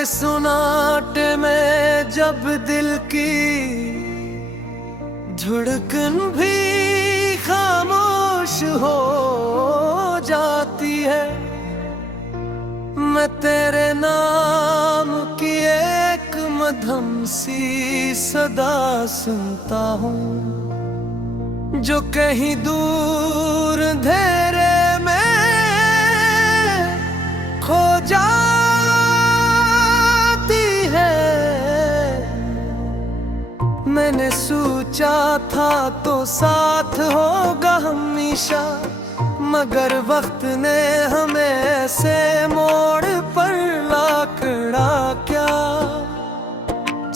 के सुनाटे में जब दिल की धड़कन भी खामोश हो जाती है, मैं तेरे नाम की एक मधुर सी सदा सुनता हूँ, जो कहीं दूर अंधेरे में खो जाती है। मैंने सोचा था तो साथ होगा हमेशा, मगर वक्त ने हमें ऐसे मोड़ पर ला खड़ा क्या।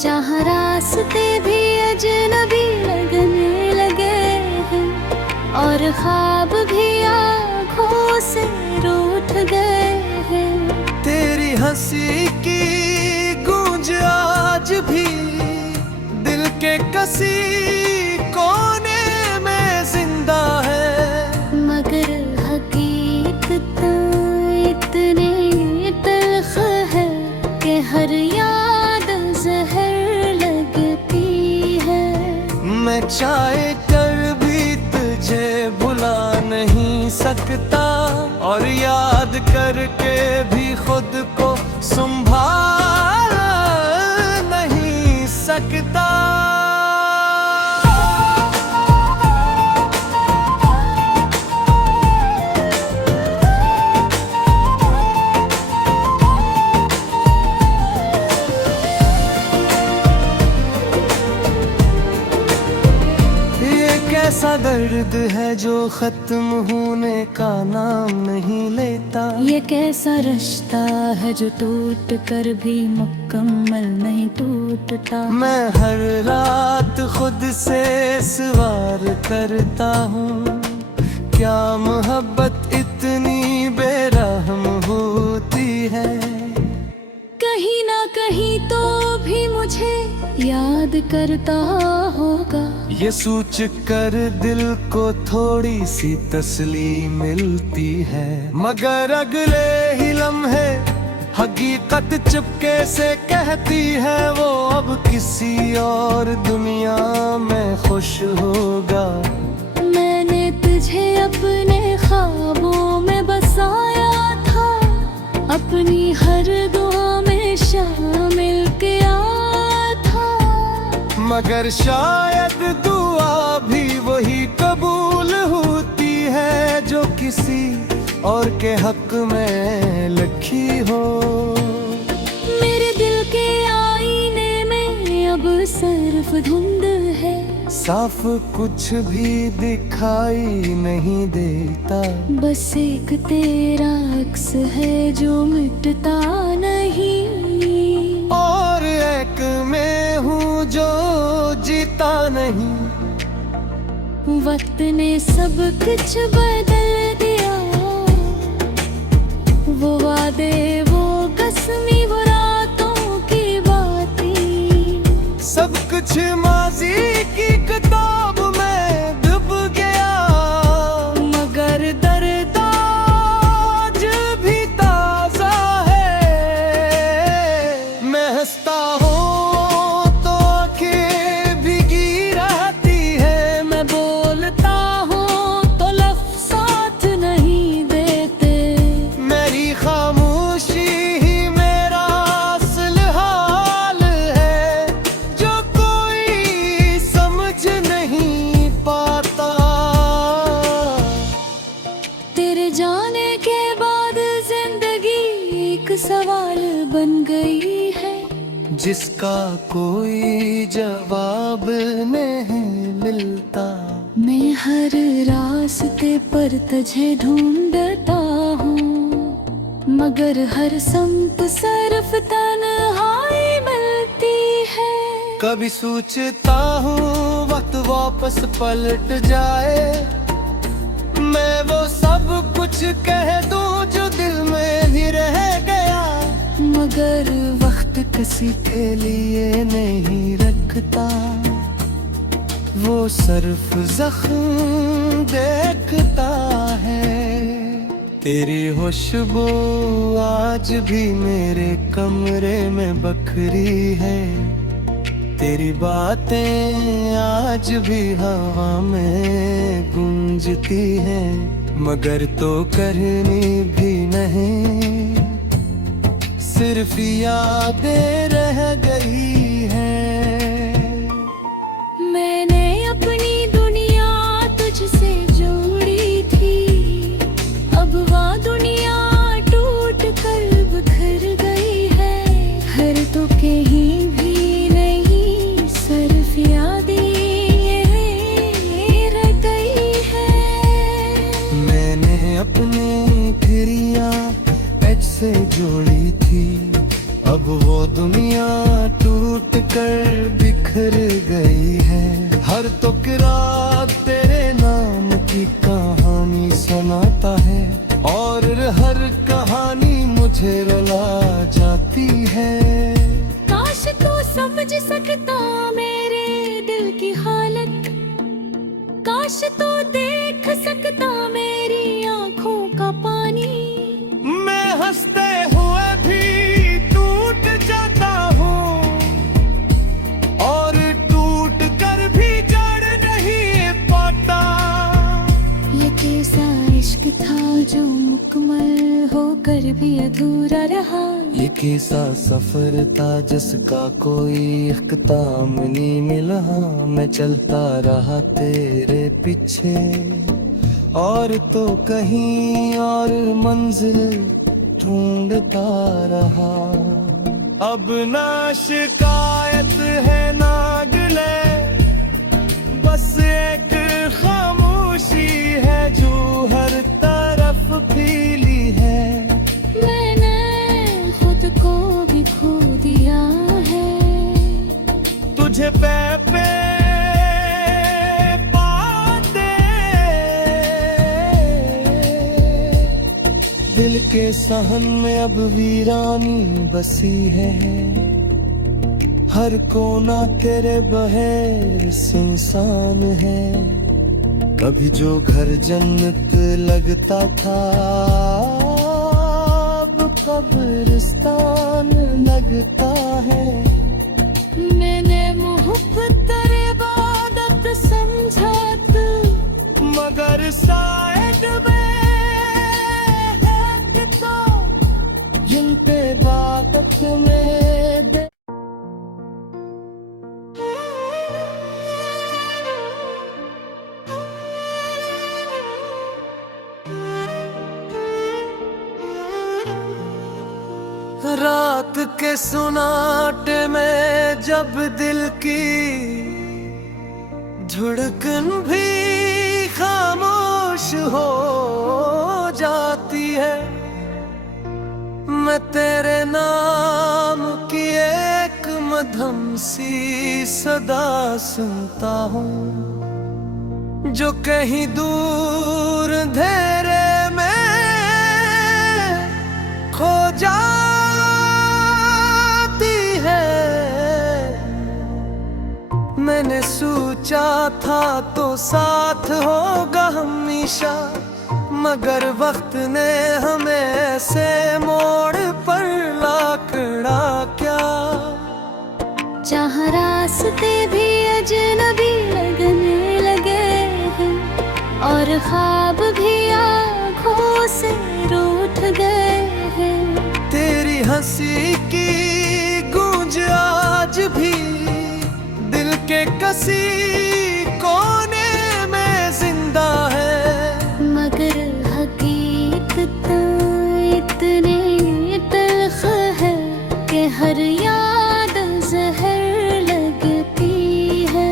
जहाँ रास्ते भी अजनबी लगने लगे हैं और ख्वाब भी आँखों से रूठ गए हैं, तेरी हंसी की गूंज आज भी दिल के किसी कोने में जिंदा है। मगर हकीकत इतनी तल्ख है कि हर याद जहर लगती है। मैं चाह कर भी तुझे भुला नहीं सकता, और याद करके भी खुद को संभाल नहीं सकता। ऐसा दर्द है जो खत्म होने का नाम नहीं लेता, ये कैसा रिश्ता है जो टूट कर भी मुकम्मल नहीं टूटता। मैं हर रात खुद से सवाल करता हूँ, क्या मोहब्बत इतनी बेरहम होती है। कहीं ना कहीं तो भी मुझे याद करता होगा, ये सोच कर दिल को थोड़ी सी तसल्ली मिलती है। मगर अगले ही लम्हे हकीकत चुपके से कहती है, वो अब किसी और दुनिया में खुश होगा। मैंने तुझे अपने ख्वाबों में बसाया था, अपनी हर दुआ में शामिल किया था, मगर शायद दुआ भी वही कबूल होती है जो किसी और के हक में लिखी हो। मेरे दिल के आईने में अब सिर्फ धुंध है, साफ कुछ भी दिखाई नहीं देता। बस एक तेरा अक्स है जो मिटता नहीं, और एक मैं हूँ जो जीता नहीं। वक्त ने सब कुछ बदल दिया, वो वादे वो कसमी वो रातों की बातें, सब कुछ माजी की किताब में डूब गया, मगर दर्द आज भी ताजा है। मैं हंसता हूँ तो आंखें भीगी रहती है, मैं बोलता हूँ तो लफ्ज़ साथ नहीं देते। मेरी खामोशी ही मेरा असल हाल है, जो कोई समझ नहीं पाता। तेरे जाने के बाद जिंदगी एक सवाल बन गई है, जिसका कोई जवाब नहीं मिलता। मैं हर रास्ते पर तुझे ढूंढता हूँ, मगर हर संत सिर्फ तन्हाई मिलती है। कभी सोचता हूँ वक्त वापस पलट जाए, मैं वो सब कुछ कह दूं जो दिल में भी रह गया, मगर वक्त किसी के लिए नहीं रखता। वो सिर्फ जख्म देखता है। तेरी खुशबू आज भी मेरे कमरे में बखरी है, तेरी बातें आज भी हवा में गूंजती हैं, मगर तो करनी भी नहीं, सिर्फ यादें रह गई हैं। मैंने अपनी दुनिया तुझसे जोड़ी थी, अब वह दुनिया टूट कर बिखर गई है। घर तो कहीं भी नहीं, सिर्फ यादें रह गई है। मैंने अपनी खिरिया से जोड़ी थी, अब वो दुनिया टूट कर बिखर गई है। हर टुकड़ा तेरे नाम की कहानी सुनाता है, और हर कहानी मुझे रुला जाती है। काश तू समझ सकता मेरे दिल की हालत, काश तू देख सकता मेरी आंखों का पानी। मैं हंसते हुए भी टूट जाता हूँ, और टूट कर भी जड़ नहीं पाता। ये कैसा इश्क था जो मुकम्मल होकर भी अधूरा रहा। ये कैसा सफर था जिसका कोई इख्तिताम नहीं मिला। मैं चलता रहा तेरे पीछे, और तो कहीं और मंजिल ढूंढता रहा। अब ना शिकायत है ना गिले, बस एक खामोशी है जो हर तरफ फैली है। मैंने खुद को भी खो दिया है, तुझे पे दिल के सहन में अब वीरानी बसी है। हर कोना तेरे बगैर सुनसान है। कभी जो घर जन्नत लगता था, अब कब्रिस्तान लगता है। मैंने मोहब्बत इबादत समझा तू, मगर साइड में जिनते बात में दे। रात के सुनाटे में जब दिल की धड़कन भी खामोश हो जाती है, मैं तेरे नाम की एक मधुर सी सदा सुनता हूँ, जो कहीं दूर अंधेरे में खो जाती है। मैंने सोचा था तो साथ होगा हमेशा, मगर वक्त ने हमें ऐसे मोड़ पर ला खड़ा क्या। जहाँ रास्ते भी अजनबी लगने लगे हैं, और ख्वाब भी आँखों से रूठ गए हैं। तेरी हंसी की गूंज आज भी दिल के किसी कोने में जिंदा है, मगर हकीकत इतनी तल्ख है कि हर याद जहर लगती है।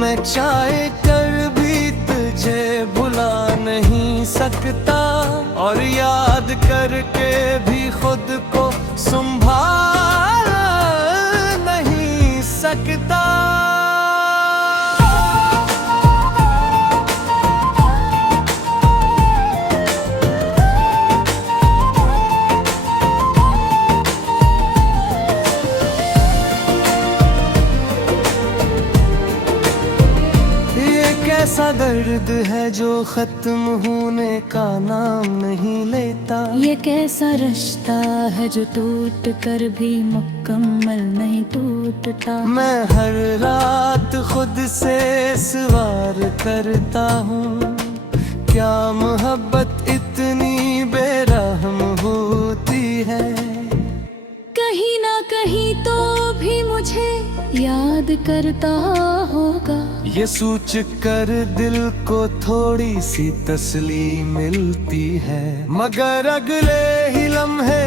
मैं चाहे कर भी तुझे भुला नहीं सकता, और याद करके भी खुद को संभाल नहीं सकता। ऐसा दर्द है जो खत्म होने का नाम नहीं लेता। ये कैसा रिश्ता है जो टूट कर भी मुकम्मल नहीं टूटता। मैं हर रात खुद से सवाल करता हूँ, क्या मोहब्बत इतनी बेरहम होती है। कहीं ना कहीं तो भी मुझे याद करता होगा। ये सोच कर दिल को थोड़ी सी तसली मिलती है, मगर अगले ही लम्हे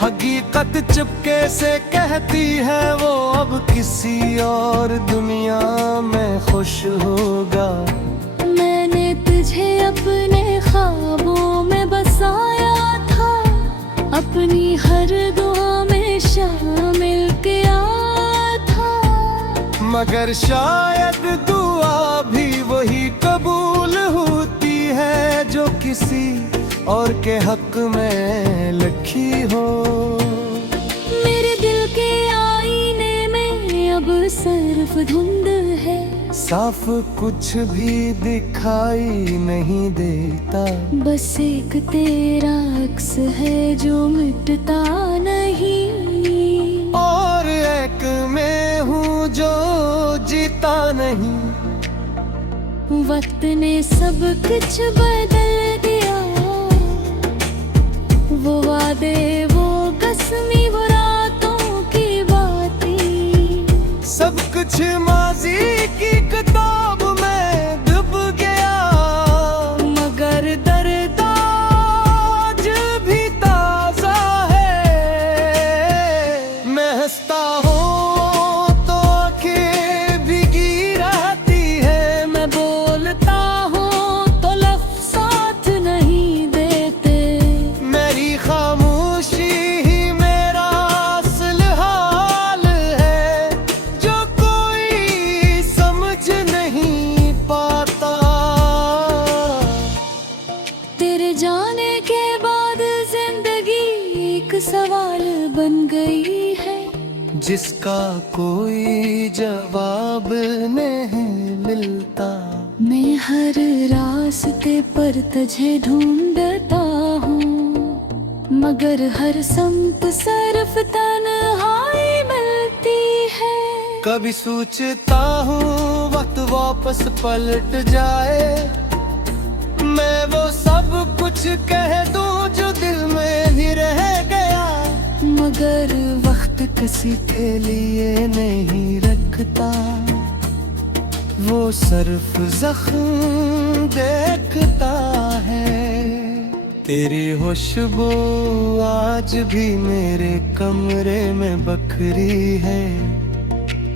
हकीकत चुपके से कहती है वो अब किसी और दुनिया में खुश होगा। मैंने तुझे अपने ख्वाबों में बसाया था, अपनी हर दुआ में शामिल किया था। मगर शायद दुआ भी वही कबूल होती है जो किसी और के हक में लिखी हो। मेरे दिल के आईने में अब सिर्फ धुंध है, साफ कुछ भी दिखाई नहीं देता। बस एक तेरा अक्स है जो मिटता नहीं, और एक मैं हूँ जो जीता नहीं। वक्त ने सब कुछ बदल दिया, वो वादे वो कसमी वो रातों की बातें, सब कुछ माजी की किताब में डूब गया। मगर दर्द आज भी ताजा है। मैं हंसता हूँ तो आंखें भीगी रहती है, मैं बोलता हूँ तो लफ्ज़ साथ नहीं देते। मेरी खामोशी ही मेरा असल हाल है, जो कोई समझ नहीं पाता। तेरे जाने के बाद जिंदगी एक सवाल बन गई है, जिसका कोई जवाब नहीं मिलता। मैं हर रास्ते पर तुझे ढूंढता हूँ, मगर हर समत सिर्फ तन्हाई मिलती है। कभी सोचता हूँ वक्त वापस पलट जाए, मैं वो सब कुछ कह दूं जो दिल में भी रह गया। मगर वक्त किसी के लिए नहीं रखता, वो सिर्फ जख्म देखता है। तेरी खुशबू आज भी मेरे कमरे में बखरी है,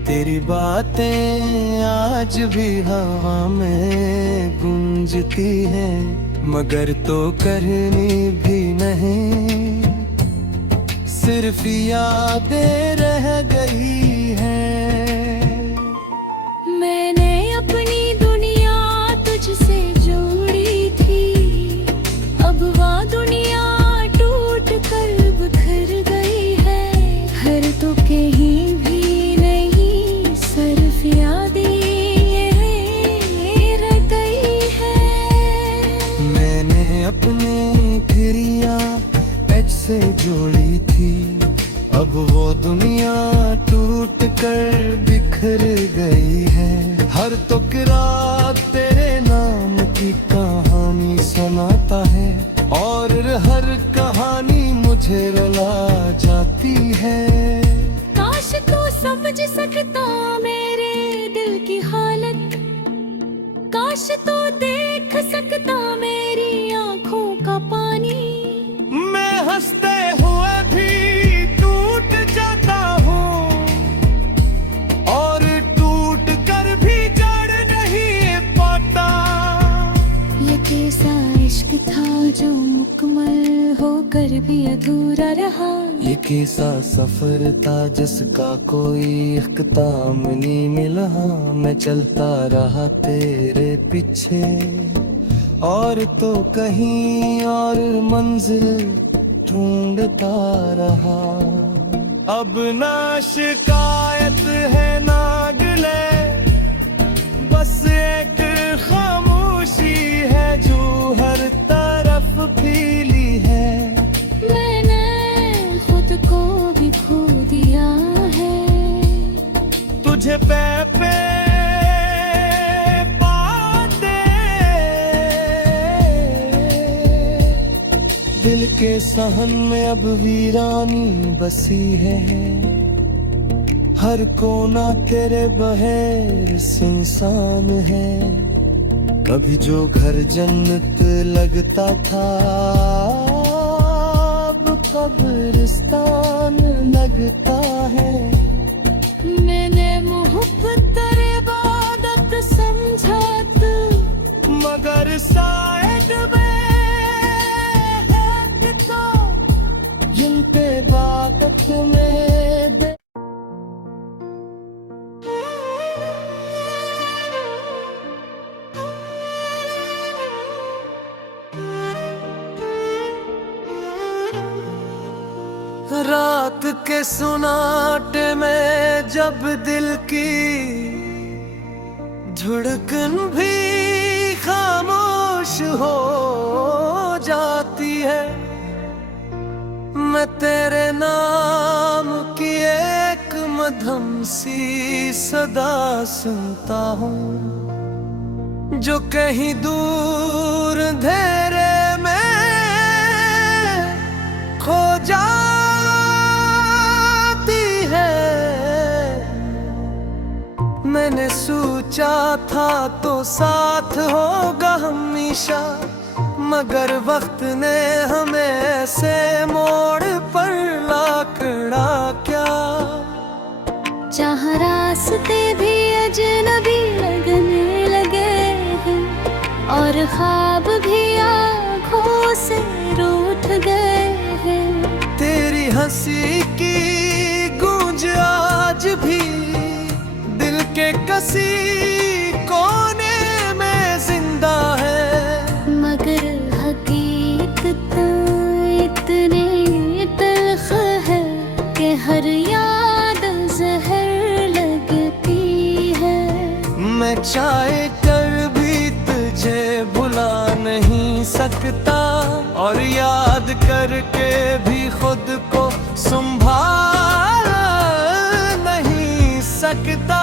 तेरी बातें आज भी हवा में गूंजती हैं। मगर तो करनी भी नहीं, सिर्फ यादें रह गई हैं। मैंने अपनी दुनिया तुझसे जोड़ी थी, अब वह दुनिया टूट कर बिखर गई है। घर तो कहीं भी नहीं, सिर्फ यादें रह गई है। मैंने अपनी क्रिया से जोड़ी थी, अब वो दुनिया टूट कर बिखर गई है। हर टुकड़ा तेरे नाम की कहानी सुनाता है, और हर कहानी मुझे रुला जाती है। काश तू समझ सकता मेरे दिल की हालत, काश तू देख सकता मेरी आंखों का पानी। मैं हंसते हुए भी टूट जाता हूँ, और टूट कर भी जड़ नहीं पाता। ये कैसा इश्क था जो मुकम्मल होकर भी अधूरा रहा। ये कैसा सफर था जिसका कोई इख्तिताम नहीं मिला। मैं चलता रहा तेरे पीछे, और तो कहीं और मंजिल ढूंढता रहा। अब ना शिकायत है ना गिले, बस एक तुझे पे पाते दिल के सहन में अब वीरानी बसी है। हर कोना तेरे बगैर सुनसान है। कभी जो घर जन्नत लगता था अब कब्रिस्तान लगता है। मैंने मोहब्बत इबादत समझा तू, मगर साइड में है तो जिन पे इबादत में दे। रात के सुनाटे में जब दिल की धड़कन भी खामोश हो जाती है, मैं तेरे नाम की एक मधुर सी सदा सुनता हूँ, जो कहीं दूर अंधेरे में खो जाती है। मैंने सोचा था तो साथ होगा हमेशा, मगर वक्त ने हमें ऐसे मोड़ पर ला खड़ा क्या। जहाँ रास्ते भी अजनबी लगने लगे हैं और ख्वाब भी आँखों से रूठ गए हैं। तेरी हंसी की गूंज आज भी दिल के किसी कोने में जिंदा है, मगर हकीकत इतनी तल्ख है कि हर याद जहर लगती है। मैं चाहे कर भी तुझे भुला नहीं सकता और याद करके भी खुद को संभाल नहीं सकता।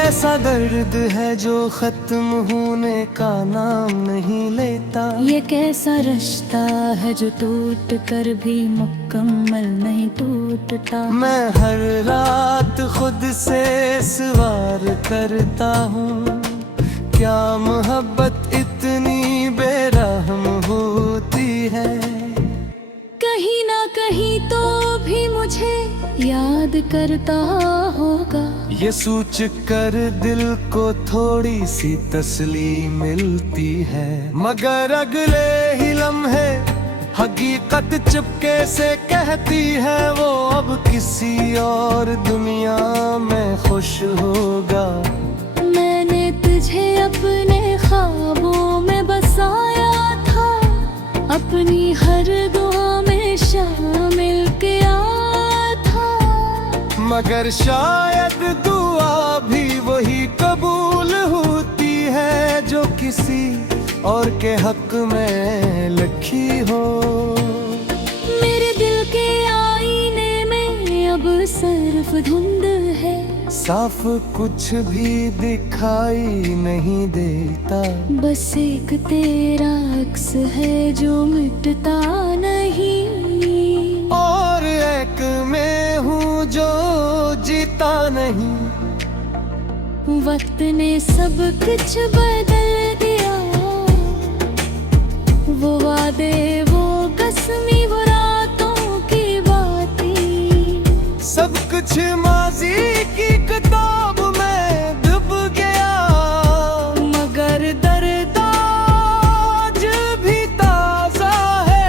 ऐसा दर्द है जो खत्म होने का नाम नहीं लेता। ये कैसा रिश्ता है जो टूट कर भी मुकम्मल नहीं टूटता। मैं हर रात खुद से सवाल करता हूँ, क्या मोहब्बत इतनी बेरहम होती है। कहीं ना कहीं तो भी मुझे याद करता होगा। ये सोच कर दिल को थोड़ी सी तसल्ली मिलती है, मगर अगले ही लम्हे हकीकत चुपके से कहती है वो अब किसी और दुनिया में खुश होगा। मैंने तुझे अपने ख्वाबों में बसाया था, अपनी हर दुआ में शामिल किया था, मगर शायद दुआ भी वही कबूल होती है जो किसी और के हक में लिखी हो। मेरे दिल के आईने में अब सिर्फ धुंध है, साफ कुछ भी दिखाई नहीं देता। बस एक तेरा अक्स है जो मिटता नहीं, और एक मैं हूँ जो जीता नहीं। वक्त ने सब कुछ बदल दिया, वो वादे वो कसमी वो रातों की बातें, सब कुछ माजी की किताब में डूब गया, मगर दर्द आज भी ताजा है।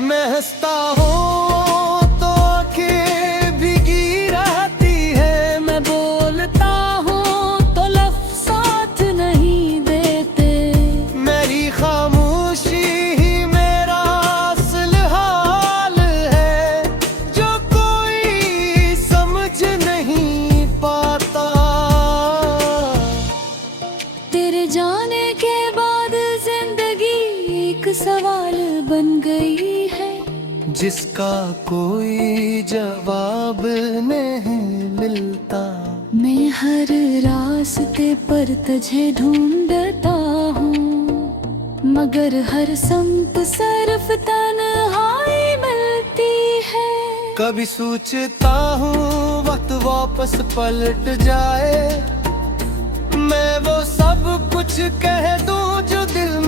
मैं हंसता हूँ तो आंखें भीगी रहती है, मैं बोलता हूँ तो लफ्ज़ साथ नहीं देते। मेरी खामोशी ही मेरा असल हाल है, जो कोई बन गई है, जिसका कोई जवाब नहीं मिलता। मैं हर रास्ते पर तुझे ढूंढता हूँ, मगर हर संत सिर्फ तन्हाई मिलती है। कभी सोचता हूँ वक्त वापस पलट जाए, मैं वो सब कुछ कह दूं जो दिल में